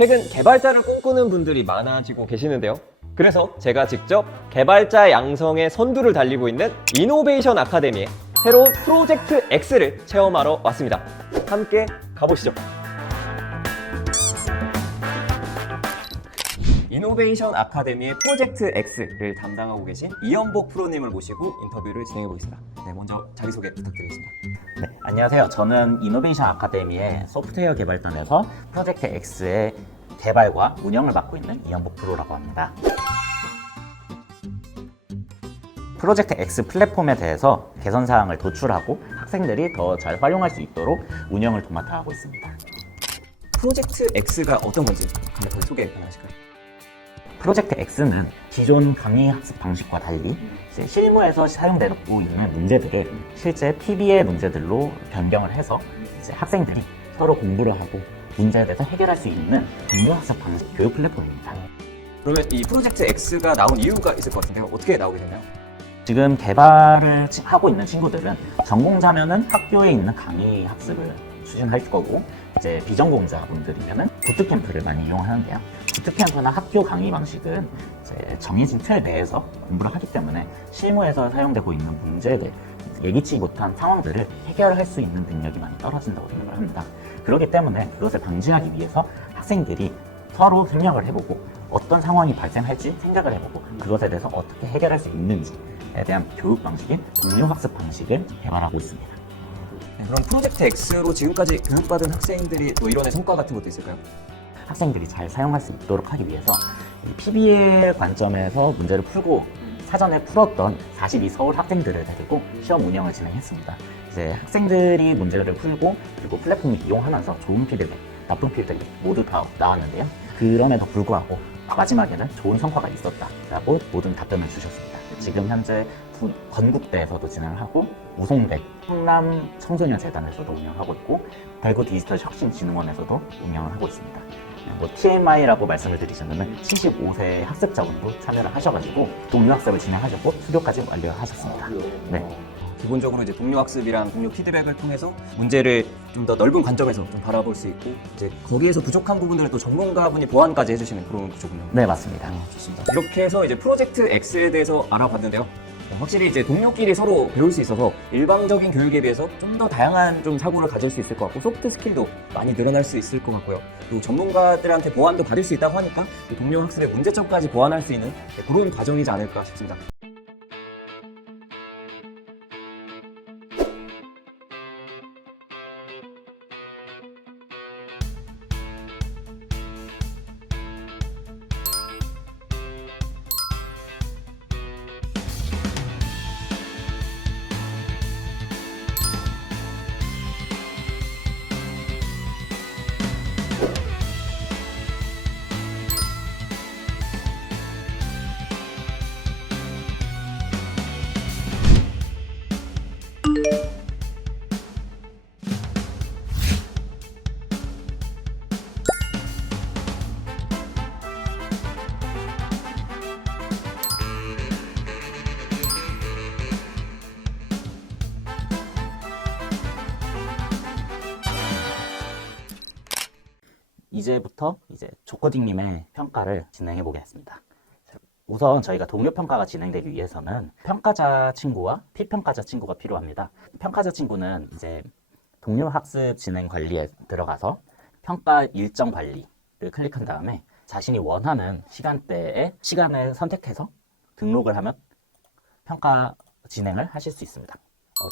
최근 개발자를 꿈꾸는 분들이 많아지고 계시는데요. 그래서 제가 직접 개발자 양성의 선두를 달리고 있는 이노베이션 아카데미의 새로운 프로젝트 X를 체험하러 왔습니다. 함께 가보시죠. 이노베이션 아카데미의 프로젝트 X를 담당하고 계신 이연복 프로님을 모시고 인터뷰를 진행해 보겠습니다. 네, 먼저 자기소개 부탁드리겠습니다. 네, 안녕하세요. 저는 이노베이션 아카데미의 소프트웨어 개발단에서 프로젝트 X의 개발과 운영을 맡고 있는 이연복 프로라고 합니다. 프로젝트 X 플랫폼에 대해서 개선 사항을 도출하고 학생들이 더 잘 활용할 수 있도록 운영을 도맡아 하고 있습니다. 프로젝트 X가 어떤 건지 간략하게 소개 가능하실까요? 프로젝트 X는 기존 강의 학습 방식과 달리 이제 실무에서 사용되고 있는 문제들을 실제 PB의 문제들로 변경을 해서 이제 학생들이 서로 공부를 하고 문제에 대해서 해결할 수 있는 동료 학습 방식 교육 플랫폼입니다. 그러면 이 프로젝트 X가 나온 이유가 있을 것 같은데요. 어떻게 나오게 됐나요? 지금 개발을 하고 있는 친구들은 전공자면은 학교에 있는 강의 학습을 추진할 거고, 이제 비전공자분들이면은 부트캠프를 많이 이용하는데요. 부트캠프나 학교 강의 방식은 이제 정해진 틀 내에서 공부를 하기 때문에 실무에서 사용되고 있는 문제들, 예기치 못한 상황들을 해결할 수 있는 능력이 많이 떨어진다고 생각을 합니다. 그렇기 때문에 그것을 방지하기 위해서 학생들이 서로 생각을 해보고 어떤 상황이 발생할지 생각을 해보고 그것에 대해서 어떻게 해결할 수 있는지에 대한 교육 방식인 동료 학습 방식을 개발하고 있습니다. 네, 그럼 프로젝트 X로 지금까지 교육받은 학생들이 또 이론의 성과 같은 것도 있을까요? 학생들이 잘 사용할 수 있도록 하기 위해서 PBL 관점에서 문제를 풀고 사전에 풀었던 42 서울 학생들을 데리고 시험 운영을 진행했습니다. 이제 학생들이 문제를 풀고 그리고 플랫폼을 이용하면서 좋은 피드백, 나쁜 피드백 모두 다 나왔는데요. 그럼에도 불구하고 마지막에는 좋은 성과가 있었다라고 모든 답변을 주셨습니다. 지금 현재 건국대에서도 진행을 하고 우송대 충남 청소년 재단에서도 운영하고 있고 대구 디지털 혁신진흥원에서도 운영을 하고 있습니다. TMI라고 말씀을 드리자면 75세 학습자분도 참여를 하셔가지고 동료 학습을 진행하셨고 수료까지 완료하셨습니다. 네. 기본적으로 이제 동료 학습이랑 동료 피드백을 통해서 문제를 좀 더 넓은 관점에서 좀 바라볼 수 있고 이제 거기에서 부족한 부분들을 또 전문가분이 보완까지 해주시는 그런 구조군요. 네, 맞습니다. 좋습니다. 이렇게 해서 이제 프로젝트 X에 대해서 알아봤는데요. 확실히 이제 동료끼리 서로 배울 수 있어서 일방적인 교육에 비해서 좀 더 다양한 좀 사고를 가질 수 있을 것 같고 소프트 스킬도 많이 늘어날 수 있을 것 같고요. 또 전문가들한테 보완도 받을 수 있다고 하니까 동료 학습의 문제점까지 보완할 수 있는 그런 과정이지 않을까 싶습니다. 이제부터 조코딩님의 평가를 진행해 보겠습니다. 우선 저희가 동료 평가가 진행되기 위해서는 평가자 친구와 피평가자 친구가 필요합니다. 평가자 친구는 이제 동료 학습 진행 관리에 들어가서 평가 일정 관리를 클릭한 다음에 자신이 원하는 시간대에 시간을 선택해서 등록을 하면 평가 진행을 하실 수 있습니다.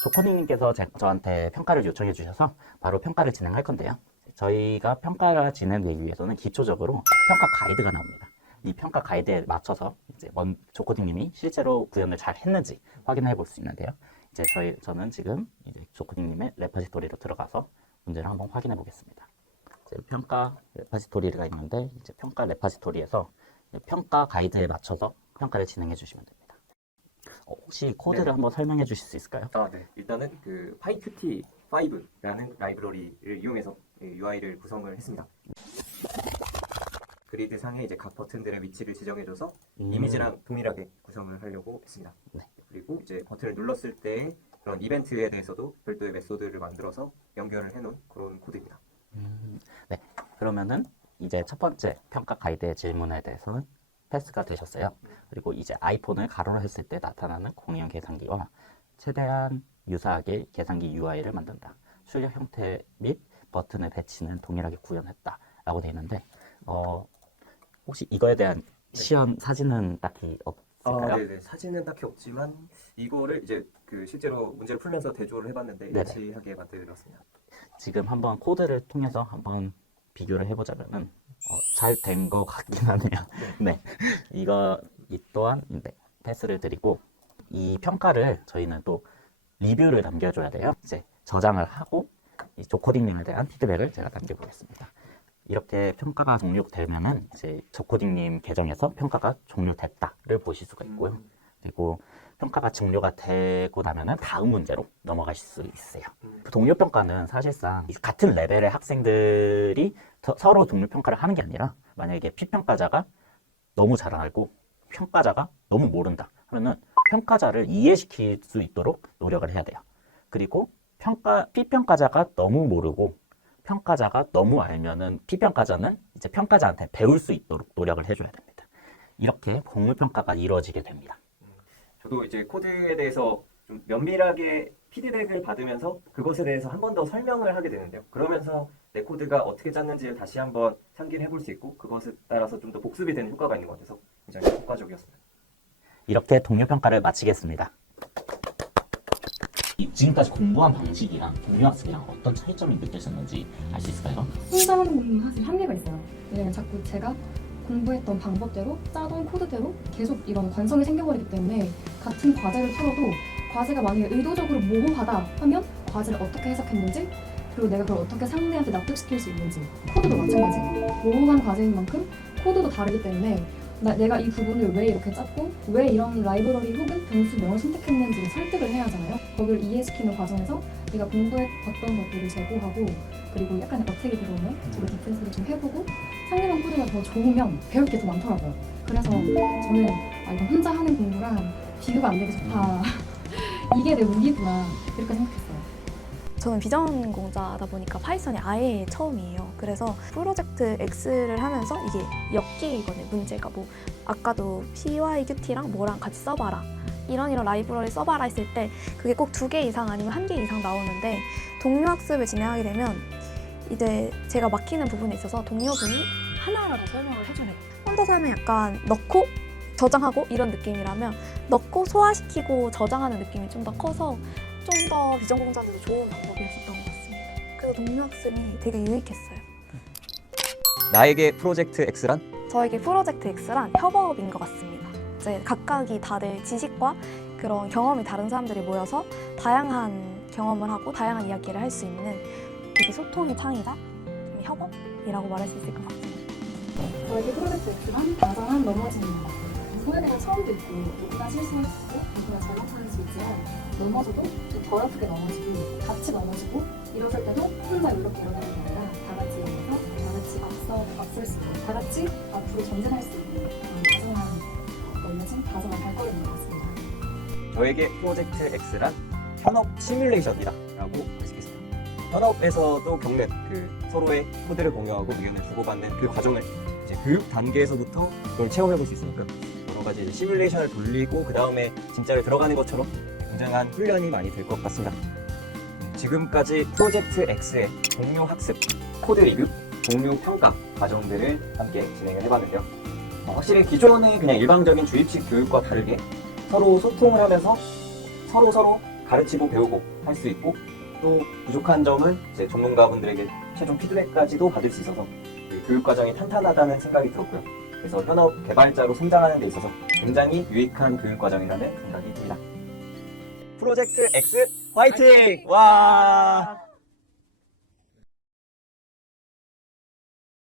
조코딩님께서 저한테 평가를 요청해 주셔서 바로 평가를 진행할 건데요. 저희가 평가가 진행되기 위해서는 기초적으로 평가 가이드가 나옵니다. 이 평가 가이드에 맞춰서 이제 조코딩님이 실제로 구현을 잘 했는지 확인해 볼 수 있는데요. 이제 저는 지금 이제 조코딩님의 레퍼지토리로 들어가서 문제를 한번 확인해 보겠습니다. 이제 평가 레퍼지토리가 있는데 이제 평가 레퍼지토리에서 평가 가이드에 맞춰서 평가를 진행해 주시면 됩니다. 혹시 코드를 네. 한번 설명해 주실 수 있을까요? 네. 일단은 그 PyQt5라는 라이브러리를 이용해서 UI를 구성을 했습니다. 그리드 상에 이제 각 버튼들의 위치를 지정해줘서 이미지랑 동일하게 구성을 하려고 했습니다. 네. 그리고 이제 버튼을 눌렀을 때 그런 이벤트에 대해서도 별도의 메소드를 만들어서 연결을 해놓은 그런 코드입니다. 네. 그러면은 이제 첫 번째 평가 가이드의 질문에 대해서는 패스가 되셨어요. 그리고 이제 아이폰을 가로로 했을 때 나타나는 콩이형 계산기와 최대한 유사하게 계산기 UI를 만든다. 출력 형태 및 버튼의 배치는 동일하게 구현했다. 라고 되어 있는데 혹시 이거에 대한 시연 사진은 딱히 없을까요? 네네. 사진은 딱히 없지만 이거를 이제 그 실제로 문제를 풀면서 대조를 해봤는데 네네. 일치하게 만들었습니다. 지금 한번 코드를 통해서 한번 비교를 해보자면은 잘 된 것 같긴 하네요. 네, 이 또한 네, 패스를 드리고 이 평가를 저희는 또 리뷰를 남겨줘야 돼요. 이제 저장을 하고 이 조코딩님에 대한 피드백을 제가 남겨보겠습니다. 이렇게 평가가 종료되면은 이제 조코딩님 계정에서 평가가 종료됐다를 보실 수가 있고요. 그리고 평가가 종료가 되고 나면은 다음 문제로 넘어가실 수 있어요. 동료 평가는 사실상 같은 레벨의 학생들이 서로 동료 평가를 하는 게 아니라 만약에 피평가자가 너무 잘 알고 평가자가 너무 모른다 하면은 평가자를 이해시킬 수 있도록 노력을 해야 돼요. 그리고 피평가자가 너무 모르고 평가자가 너무 알면은 피평가자는 이제 평가자한테 배울 수 있도록 노력을 해줘야 됩니다. 이렇게 공유 평가가 이루어지게 됩니다. 저도 이제 코드에 대해서 좀 면밀하게 피드백을 받으면서 그것에 대해서 한 번 더 설명을 하게 되는데요. 그러면서 내 코드가 어떻게 짰는지를 다시 한번 상기를 해볼 수 있고 그것에 따라서 좀 더 복습이 되는 효과가 있는 것 같아서 굉장히 효과적이었습니다. 이렇게 동료 평가를 마치겠습니다. 지금까지 공부한 방식이랑 동료 학습이랑 어떤 차이점이 느껴졌는지 알 수 있을까요? 혼자 하는 공부는 사실 한계가 있어요. 왜냐면 자꾸 제가 공부했던 방법대로 짜던 코드대로 계속 이런 관성이 생겨버리기 때문에 같은 과제를 풀어도 과제가 만약에 의도적으로 모호하다 하면 과제를 어떻게 해석했는지 그리고 내가 그걸 어떻게 상대한테 납득시킬 수 있는지 코드도 마찬가지예요. 모호한 과제인 만큼 코드도 다르기 때문에 내가 이 부분을 왜 이렇게 짰고 왜 이런 라이브러리 혹은 변수명을 선택했는지를 설득을 해야 하잖아요. 거기를 이해시키는 과정에서 내가 공부해봤던 것들을 제고하고 그리고 약간 어택이 들어오면 저도 디펜스를 좀 해보고 상대방 코드가 더 좋으면 배울 게 더 많더라고요. 그래서 저는 이건 혼자 하는 공부랑 비교가 안 되게 좋다. 이게 내 무기구나 이렇게 생각했어요. 저는 비전공자다 보니까 파이썬이 아예 처음이에요. 그래서 프로젝트 X를 하면서 이게 엮이거든요. 문제가 뭐 아까도 PYQT랑 뭐랑 같이 써봐라. 이런 라이브러리 써봐라 했을 때 그게 꼭 2개 이상 아니면 1개 이상 나오는데 동료 학습을 진행하게 되면 이제 제가 막히는 부분에 있어서 동료분이 하나하나 설명을 해줘요. 혼자서 하면 약간 넣고 저장하고 이런 느낌이라면 넣고 소화시키고 저장하는 느낌이 좀 더 커서 좀 더 비전공자들도 좋은 방법이었던 것 같습니다. 그래서 동료 학습이 되게 유익했어요. 나에게 프로젝트 X란? 저에게 프로젝트 X란 협업인 것 같습니다. 이제 각각이 다들 지식과 그런 경험이 다른 사람들이 모여서 다양한 경험을 하고 다양한 이야기를 할 수 있는 되게 소통의 창이자 협업이라고 말할 수 있을 것 같습니다. 저에게 프로젝트 X란 다정한 넘어짐인 것 같아요. 손에 대한 처음도 있고 누구나 실수할 수 있고 누구나 잘못할 수 있지만 넘어져도 좀 덜 아프게 넘어지고 같이 넘어지고 일어설 때도 혼자 이렇게 일어나는 게 아니라 다 같이 일어나서 다 같이 앞설 수 있고 다 같이 앞으로 전진할 수 있는 그런 다정한 발걸음인 것 같습니다. 저에게 프로젝트 X란 현업 시뮬레이션이다 라고 할 수 있겠습니다. 현업에서도 겪는 그 서로의 코드를 공유하고 의견을 주고받는 그 과정을 이제 교육 단계에서부터 그걸 체험해 볼 수 있으니까 여러 가지 이제 시뮬레이션을 돌리고 그 다음에 진짜를 들어가는 것처럼 굉장한 훈련이 많이 될 것 같습니다. 지금까지 프로젝트 X의 동료 학습, 코드 리뷰, 동료 평가 과정들을 함께 진행을 해봤는데요. 확실히 기존의 그냥 일방적인 주입식 교육과 다르게 서로 소통을 하면서 서로 가르치고 배우고 할 수 있고 또 부족한 점은 이제 전문가분들에게 최종 피드백까지도 받을 수 있어서 교육 과정이 탄탄하다는 생각이 들었고요. 그래서 현업 개발자로 성장하는 데 있어서 굉장히 유익한 교육 과정이라는 생각이 듭니다. 프로젝트 X 화이팅! 와!